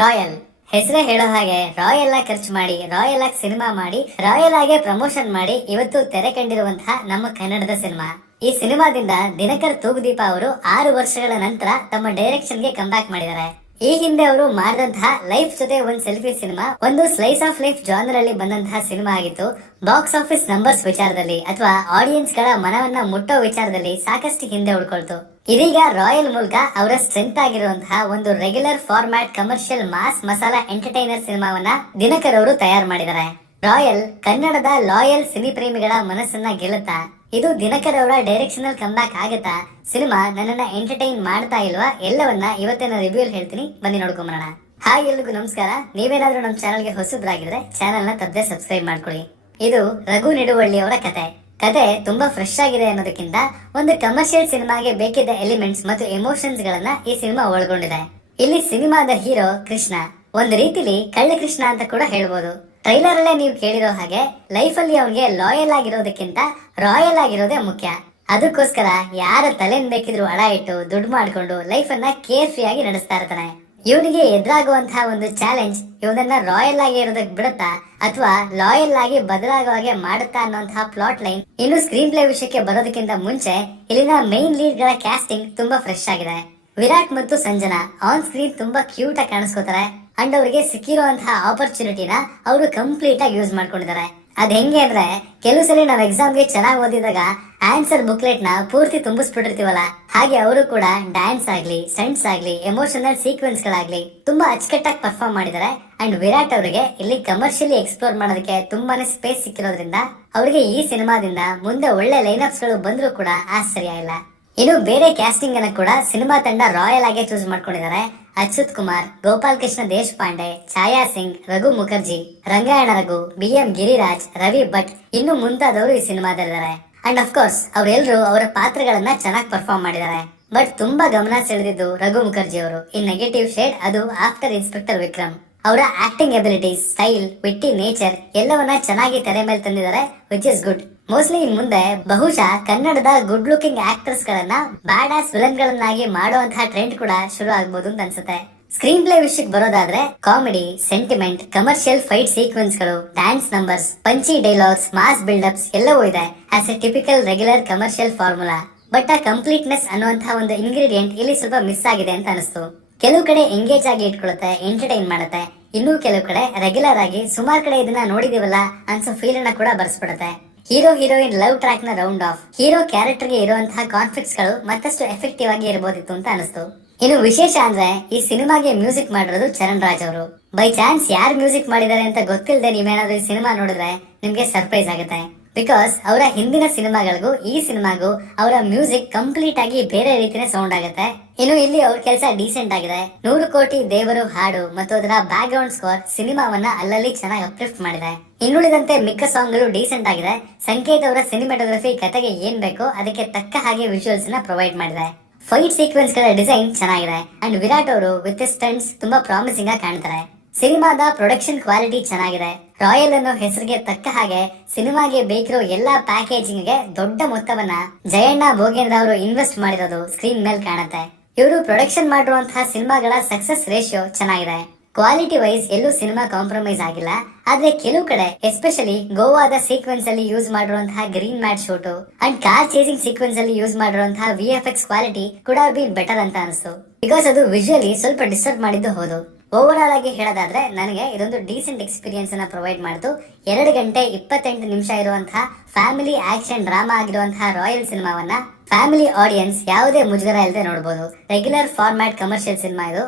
Royal ಹೆಸರೇ ಹೇಳೋ ಹಾಗೆ ರಾಯಲ್ ಆಗಿ ಖರ್ಚು ಮಾಡಿ, ರಾಯಲ್ ಆಗಿ ಸಿನಿಮಾ ಮಾಡಿ, ರಾಯಲ್ ಆಗಿ ಪ್ರಮೋಷನ್ ಮಾಡಿ ಇವತ್ತು ತೆರೆ ಕಂಡಿರುವಂತಹ ನಮ್ಮ ಕನ್ನಡದ ಸಿನಿಮಾ. ಈ ಸಿನಿಮಾದಿಂದ ದಿನಕರ್ ತೂಗುದೀಪ ಅವರು 6 ವರ್ಷಗಳ ನಂತರ ತಮ್ಮ ಡೈರೆಕ್ಷನ್ ಗೆ ಕಂಬ್ಯಾಕ್ ಮಾಡಿದ್ದಾರೆ. ಈ ಹಿಂದೆ ಅವರು ಮಾಡಿದಂತಹ ಲೈಫ್ ಜೊತೆ ಒಂದು ಸೆಲ್ಫಿ ಸಿನಿಮಾ ಒಂದು ಸ್ಲೈಸ್ ಆಫ್ ಲೈಫ್ ಜಾನರ್ ಅಲ್ಲಿ ಬಂದಂತಹ ಸಿನಿಮಾ ಆಗಿತ್ತು. ಬಾಕ್ಸ್ ಆಫೀಸ್ ನಂಬರ್ಸ್ ವಿಚಾರದಲ್ಲಿ ಅಥವಾ ಆಡಿಯನ್ಸ್ ಗಳ ಮನವನ್ನ ಮುಟ್ಟೋ ವಿಚಾರದಲ್ಲಿ ಸಾಕಷ್ಟು ಹಿಂದೆ ಉಳ್ಕೊಳ್ತು. ಇದೀಗ ರಾಯಲ್ ಮೂಲಕ ಅವರ ಸ್ಟ್ರೆಂತ್ ಆಗಿರುವಂತಹ ಒಂದು regular format commercial mass masala entertainer ಸಿನಿಮಾವನ್ನ ದಿನಕರ್ ಅವರು ತಯಾರು ಮಾಡಿದ್ದಾರೆ. ರಾಯಲ್ ಕನ್ನಡದ ಲಾಯಲ್ ಸಿನಿ ಪ್ರೇಮಿಗಳ ಮನಸ್ಸನ್ನ ಗೆಲ್ಲುತ್ತಾ? ಇದು ದಿನಕರ್ ಅವರ ಡೈರೆಕ್ಷನಲ್ ಕಂಬ್ಯಾಕ್ ಆಗತ್ತಾ? ಸಿನಿಮಾ ನನ್ನನ್ನ ಎಂಟರ್ಟೈನ್ ಮಾಡ್ತಾ ಇಲ್ವಾ? ಎಲ್ಲವನ್ನ ಇವತ್ತಿನ ರಿವ್ಯೂ ಹೇಳ್ತೀನಿ, ಬನ್ನಿ ನೋಡ್ಕೊಂಬರೋಣ. ಹಾಯ್, ಎಲ್ರಿಗೂ ನಮಸ್ಕಾರ. ನೀವೇನಾದ್ರೂ ನಮ್ಮ ಚಾನಲ್ಗೆ ಹೊಸಬ್ರಾಗಿದ್ರೆ ಚಾನಲ್ ನ ತಪ್ಪದೆ ಸಬ್ಸ್ಕ್ರೈಬ್ ಮಾಡ್ಕೊಳ್ಳಿ. ಇದು ರಘು ನಿಡುವಳ್ಳಿ ಅವರ ಕತೆ ತುಂಬಾ ಫ್ರೆಶ್ ಆಗಿದೆ ಅನ್ನೋದಕ್ಕಿಂತ ಒಂದು ಕಮರ್ಷಿಯಲ್ ಸಿನಿಮಾಗೆ ಬೇಕಿದ್ದ ಎಲಿಮೆಂಟ್ಸ್ ಮತ್ತು ಎಮೋಷನ್ಸ್ ಗಳನ್ನ ಈ ಸಿನಿಮಾ ಒಳಗೊಂಡಿದೆ. ಇಲ್ಲಿ ಸಿನಿಮಾದ ಹೀರೋ ಕೃಷ್ಣ ಒಂದು ರೀತಿಲಿ ಕಳ್ಳ ಕೃಷ್ಣ ಅಂತ ಕೂಡ ಹೇಳ್ಬೋದು. ಟ್ರೈಲರ್ ಅಲ್ಲೇ ನೀವು ಕೇಳಿರೋ ಹಾಗೆ ಲೈಫ್ ಅಲ್ಲಿ ಅವನಿಗೆ ಲಾಯಲ್ ಆಗಿರೋದಕ್ಕಿಂತ ರಾಯಲ್ ಆಗಿರೋದೇ ಮುಖ್ಯ. ಅದಕ್ಕೋಸ್ಕರ ಯಾರ ತಲೆನ್ ಬೇಕಿದ್ರು ಅಡ ಇಟ್ಟು ದುಡ್ಡು ಮಾಡ್ಕೊಂಡು ಲೈಫ್ ಅನ್ನ ಕೇರ್ ಫ್ರೀ ಆಗಿ ನಡೆಸ್ತಾ ಇರ್ತಾನೆ. ಇವನಿಗೆ ಎದುರಾಗುವಂತಹ ಒಂದು ಚಾಲೆಂಜ್ ಇವನನ್ನ ರಾಯಲ್ ಆಗಿ ಇರೋದಕ್ಕೆ ಬಿಡುತ್ತಾ ಅಥವಾ ಲಾಯಲ್ ಆಗಿ ಬದಲಾಗೋ ಹಾಗೆ ಮಾಡುತ್ತಾ ಅನ್ನೋಂತಹ ಪ್ಲಾಟ್ ಲೈನ್. ಇನ್ನು ಸ್ಕ್ರೀನ್ ಪ್ಲೇ ವಿಷಯಕ್ಕೆ ಬರೋದಕ್ಕಿಂತ ಮುಂಚೆ ಇಲ್ಲಿನ ಮೈನ್ ಲೀಡ್ ಗಳ ಕ್ಯಾಸ್ಟಿಂಗ್ ತುಂಬಾ ಫ್ರೆಶ್ ಆಗಿದೆ. ವಿರಾಟ್ ಮತ್ತು ಸಂಜನಾ ಆನ್ ಸ್ಕ್ರೀನ್ ತುಂಬಾ ಕ್ಯೂಟ್ ಆಗಿ ಕಾಣಿಸ್ಕೋತಾರೆ. ಅಂಡ್ ಅವರಿಗೆ ಸಿಕ್ಕಿರುವಂತಹ ಆಪರ್ಚುನಿಟಿನ ಅವರು ಕಂಪ್ಲೀಟ್ ಆಗಿ ಯೂಸ್ ಮಾಡ್ಕೊಂಡಿದ್ದಾರೆ. ಅದ್ ಹೆಂಗೆ ಅಂದ್ರೆ, ಕೆಲವು ಸಲ ನಾವು ಎಕ್ಸಾಮ್ಗೆ ಚೆನ್ನಾಗಿ ಓದಿದಾಗ ಆನ್ಸರ್ ಬುಕ್ಲೆಟ್ ನ ಪೂರ್ತಿ ತುಂಬಿಸ್ಬಿಟ್ಟಿರ್ತೀವಲ್ಲ, ಹಾಗೆ ಅವರು ಕೂಡ ಡ್ಯಾನ್ಸ್ ಆಗ್ಲಿ, ಸ್ಟಂಟ್ಸ್ ಆಗ್ಲಿ, ಎಮೋಷನಲ್ ಸೀಕ್ವೆನ್ಸ್ ಗಳಾಗ್ಲಿ ತುಂಬಾ ಅಚ್ಚುಕಟ್ಟಾಗಿ ಪರ್ಫಾರ್ಮ್ ಮಾಡಿದ್ದಾರೆ. ಅಂಡ್ ವಿರಾಟ್ ಅವರಿಗೆ ಇಲ್ಲಿ ಕಮರ್ಷಿಯಲಿ ಎಕ್ಸ್ಪ್ಲೋರ್ ಮಾಡೋದಕ್ಕೆ ತುಂಬಾನೇ ಸ್ಪೇಸ್ ಸಿಕ್ಕಿರೋದ್ರಿಂದ ಅವರಿಗೆ ಈ ಸಿನಿಮಾದಿಂದ ಮುಂದೆ ಒಳ್ಳೆ ಲೈನ್ಅಪ್ಸ್ ಗಳು ಬಂದ್ರೂ ಕೂಡ ಆಶ್ಚರ್ಯ ಇಲ್ಲ. ಇನ್ನು ಬೇರೆ ಕ್ಯಾಸ್ಟಿಂಗ್ ಅನ್ನ ಕೂಡ ಸಿನಿಮಾ ತಂಡ ರಾಯಲ್ ಆಗಿ ಚೂಸ್ ಮಾಡ್ಕೊಂಡಿದ್ದಾರೆ. ಅಚ್ಯುತ್ ಕುಮಾರ್, ಗೋಪಾಲ್ ಕೃಷ್ಣ ದೇಶಪಾಂಡೆ, ಛಾಯಾ ಸಿಂಗ್, ರಘು ಮುಖರ್ಜಿ, ರಂಗಾಯಣ ರಘು, BM ಗಿರಿರಾಜ್, ರವಿ ಭಟ್ ಇನ್ನು ಮುಂತಾದವರು ಈ ಸಿನಿಮಾದಲ್ಲಿದ್ದಾರೆ. ಅಂಡ್ ಅಫ್ ಕೋರ್ಸ್ ಅವರೆಲ್ಲರೂ ಅವರ ಪಾತ್ರಗಳನ್ನ ಚೆನ್ನಾಗಿ ಪರ್ಫಾರ್ಮ್ ಮಾಡಿದ್ದಾರೆ. ಬಟ್ ತುಂಬಾ ಗಮನ ಸೆಳೆದಿದ್ದು ರಘು ಮುಖರ್ಜಿ ಅವರು ಇನ್ ನೆಗೆಟಿವ್ ಶೇಡ್, ಅದು ಆಫ್ಟರ್ ಇನ್ಸ್ಪೆಕ್ಟರ್ ವಿಕ್ರಮ್. ಅವರ ಆಕ್ಟಿಂಗ್ ಎಬಿಲಿಟೀಸ್, ಸ್ಟೈಲ್, ವಿಟ್ಟಿ ನೇಚರ್ ಎಲ್ಲವನ್ನ ಚೆನ್ನಾಗಿ ತೆರೆ ಮೇಲೆ ತಂದಿದ್ದಾರೆ, ವಿಚ್ ಇಸ್ ಗುಡ್. ಮೋಸ್ಟ್ಲಿ ಇನ್ ಮುಂದೆ ಬಹುಶಃ ಕನ್ನಡದ ಗುಡ್ ಲುಕಿಂಗ್ ಆಕ್ಟರ್ಸ್ ಗಳನ್ನ ಬ್ಯಾಡ್ ಆಸ್ ವಿಲನ್ ಗಳನ್ನಾಗಿ ಮಾಡುವಂತಹ ಟ್ರೆಂಡ್ ಕೂಡ ಶುರು ಆಗ್ಬಹುದು ಅಂತ ಅನ್ಸುತ್ತೆ. ಸ್ಕ್ರೀನ್ ಪ್ಲೇ ವಿಷಯಕ್ಕೆ ಬರೋದಾದ್ರೆ comedy, sentiment, commercial fight sequence ಗಳು, dance numbers, punchy dialogues, mass buildups ಎಲ್ಲವೂ ಇದೆ as a typical regular commercial formula. But ಆ ಕಂಪ್ಲೀಟ್ನೆಸ್ ಅನ್ನುವಂತಹ ಒಂದು ಇಂಗ್ರೀಡಿಯೆಂಟ್ ಇಲ್ಲಿ ಸ್ವಲ್ಪ ಮಿಸ್ ಆಗಿದೆ ಅಂತ ಅನಿಸ್ತು. ಕೆಲವು ಕಡೆ ಎಂಗೇಜ್ ಆಗಿ ಇಟ್ಕೊಳ್ಳುತ್ತೆ, ಎಂಟರ್ಟೈನ್ ಮಾಡುತ್ತೆ. ಇನ್ನೂ ಕೆಲವು ಕಡೆ ರೆಗ್ಯುಲರ್ ಆಗಿ ಸುಮಾರು ಕಡೆ ಇದನ್ನ ನೋಡಿದೀವಲ್ಲ ಅನ್ಸೋ ಫೀಲ್ ಅನ್ನ ಕೂಡ ಬರ್ಸ್ಬಿಡುತ್ತೆ. ಹೀರೋ ಹೀರೋಯಿನ್ ಲವ್ ಟ್ರ್ಯಾಕ್ ನ ರೌಂಡ್ ಆಫ್, ಹೀರೋ ಕ್ಯಾರೆಕ್ಟರ್ ಗೆ ಇರುವಂತಹ ಕಾನ್ಫ್ಲಿಕ್ಟ್ಸ್ ಗಳು ಮತ್ತಷ್ಟು ಎಫೆಕ್ಟಿವ್ ಆಗಿ ಇರಬಹುದಿತ್ತು ಅಂತ ಅನಿಸ್ತು. ಇನ್ನು ವಿಶೇಷ ಅಂದ್ರೆ ಈ ಸಿನಿಮಾಗೆ ಮ್ಯೂಸಿಕ್ ಮಾಡಿರೋದು ಚರಣ್ ರಾಜ್ ಅವರು. ಬೈ ಚಾನ್ಸ್ ಯಾರು ಮ್ಯೂಸಿಕ್ ಮಾಡಿದ್ದಾರೆ ಅಂತ ಗೊತ್ತಿಲ್ಲದೆ ನೀವೇನಾದ್ರೂ ಈ ಸಿನಿಮಾ ನೋಡಿದ್ರೆ ನಿಮ್ಗೆ ಸರ್ಪ್ರೈಸ್ ಆಗುತ್ತೆ. ಬಿಕಾಸ್ ಅವರ ಹಿಂದಿನ ಸಿನಿಮಾಗಳಿಗೂ ಈ ಸಿನಿಮಾಗೂ ಅವರ ಮ್ಯೂಸಿಕ್ ಕಂಪ್ಲೀಟ್ ಆಗಿ ಬೇರೆ ರೀತಿನೇ ಸೌಂಡ್ ಆಗುತ್ತೆ. ಇನ್ನು ಇಲ್ಲಿ ಅವ್ರ ಕೆಲಸ ಡೀಸೆಂಟ್ ಆಗಿದೆ. 100 ಕೋಟಿ ದೇವರು ಹಾಡು ಮತ್ತು ಅದರ ಬ್ಯಾಕ್ ಗ್ರೌಂಡ್ ಸ್ಕೋರ್ ಸಿನಿಮಾವನ್ನ ಅಲ್ಲಲ್ಲಿ ಚೆನ್ನಾಗಿ ಅಪ್ಲಿಫ್ಟ್ ಮಾಡಿದೆ. ಇನ್ನುಳಿದಂತೆ ಮಿಕ್ಕ ಸಾಂಗ್ ಗಳು ಡೀಸೆಂಟ್ ಆಗಿದೆ. ಸಂಕೇತ್ ಅವರ ಸಿನಿಮಾಟೋಗ್ರಫಿ ಕತೆಗೆ ಏನ್ ಬೇಕೋ ಅದಕ್ಕೆ ತಕ್ಕ ಹಾಗೆ ವಿಜುವಲ್ಸ್ ನ ಪ್ರೊವೈಡ್ ಮಾಡಿದೆ. ಫೈಟ್ ಸೀಕ್ವೆನ್ಸ್ ಗಳ ಡಿಸೈನ್ ಚೆನ್ನಾಗಿದೆ. ಅಂಡ್ ವಿರಾಟ್ ಅವರು ವಿತ್ ಸ್ಟಂಟ್ಸ್ ತುಂಬಾ ಪ್ರಾಮಿಸಿಂಗ್ ಆಗಿ ಕಾಣ್ತಾರೆ. ಸಿನಿಮಾದ ಪ್ರೊಡಕ್ಷನ್ ಕ್ವಾಲಿಟಿ ಚೆನ್ನಾಗಿದೆ. ರಾಯಲ್ ಅನ್ನೋ ಹೆಸರಿಗೆ ತಕ್ಕ ಹಾಗೆ ಸಿನಿಮಾಗೆ ಬೇಕಿರೋ ಎಲ್ಲಾ ಪ್ಯಾಕೇಜಿಂಗ್ ಗೆ ದೊಡ್ಡ ಮೊತ್ತವನ್ನ ಜಯಣ್ಣ ಭೋಗೇಂದ್ರ ಅವರು ಇನ್ವೆಸ್ಟ್ ಮಾಡಿರೋದು ಸ್ಕ್ರೀನ್ ಮೇಲೆ ಕಾಣುತ್ತೆ. ಇವರು ಪ್ರೊಡಕ್ಷನ್ ಮಾಡಿರುವಂತಹ ಸಿನಿಮಾಗಳ ಸಕ್ಸಸ್ ರೇಷಿಯೋ ಚೆನ್ನಾಗಿದೆ. ಕ್ವಾಲಿಟಿ ವೈಸ್ ಎಲ್ಲೂ ಸಿನಿಮಾ ಕಾಂಪ್ರಮೈಸ್ ಆಗಿಲ್ಲ. ಆದ್ರೆ ಕೆಲವು ಕಡೆ ಎಸ್ಪೆಷಲಿ ಗೋವಾದ ಸೀಕ್ವೆನ್ಸ್ ಅಲ್ಲಿ ಯೂಸ್ ಮಾಡಿರುವಂತಹ green mat shoot and car chasing sequence ಅಲ್ಲಿ ಯೂಸ್ ಮಾಡಿರುವಂತಹ VFX ಕ್ವಾಲಿಟಿ ಕೂಡ ಬಿ ಬೆಟರ್ ಅಂತ ಅನಿಸ್ತು. ಬಿಕಾಸ್ ಅದು ವಿಜುವಲಿ ಸ್ವಲ್ಪ ಡಿಸ್ಟರ್ಬ್ ಮಾಡಿದ್ದು ಹೌದು. ಓವರ್ ಆಲ್ ಆಗಿ ಹೇಳೋದಾದ್ರೆ ನನಗೆ ಇದೊಂದು ಡೀಸೆಂಟ್ ಎಕ್ಸ್ಪೀರಿಯನ್ಸ್ ಅನ್ನ ಪ್ರೊವೈಡ್ ಮಾಡಿತು. 2 ಗಂಟೆ 28 ನಿಮಿಷ ಇರುವಂತಹ ಫ್ಯಾಮಿಲಿ ಆಕ್ಷನ್ ಡ್ರಾಮಾ ಆಗಿರುವಂತಹ ರಾಯಲ್ ಸಿನಿಮಾವನ್ನ ಫ್ಯಾಮಿಲಿ ಆಡಿಯನ್ಸ್ ಯಾವುದೇ ಮುಜುಗರ ಇಲ್ಲದೆ ನೋಡಬಹುದು. ರೆಗ್ಯುಲರ್ ಫಾರ್ಮ್ಯಾಟ್ ಕಮರ್ಷಿಯಲ್ ಸಿನಿಮಾ ಇದು.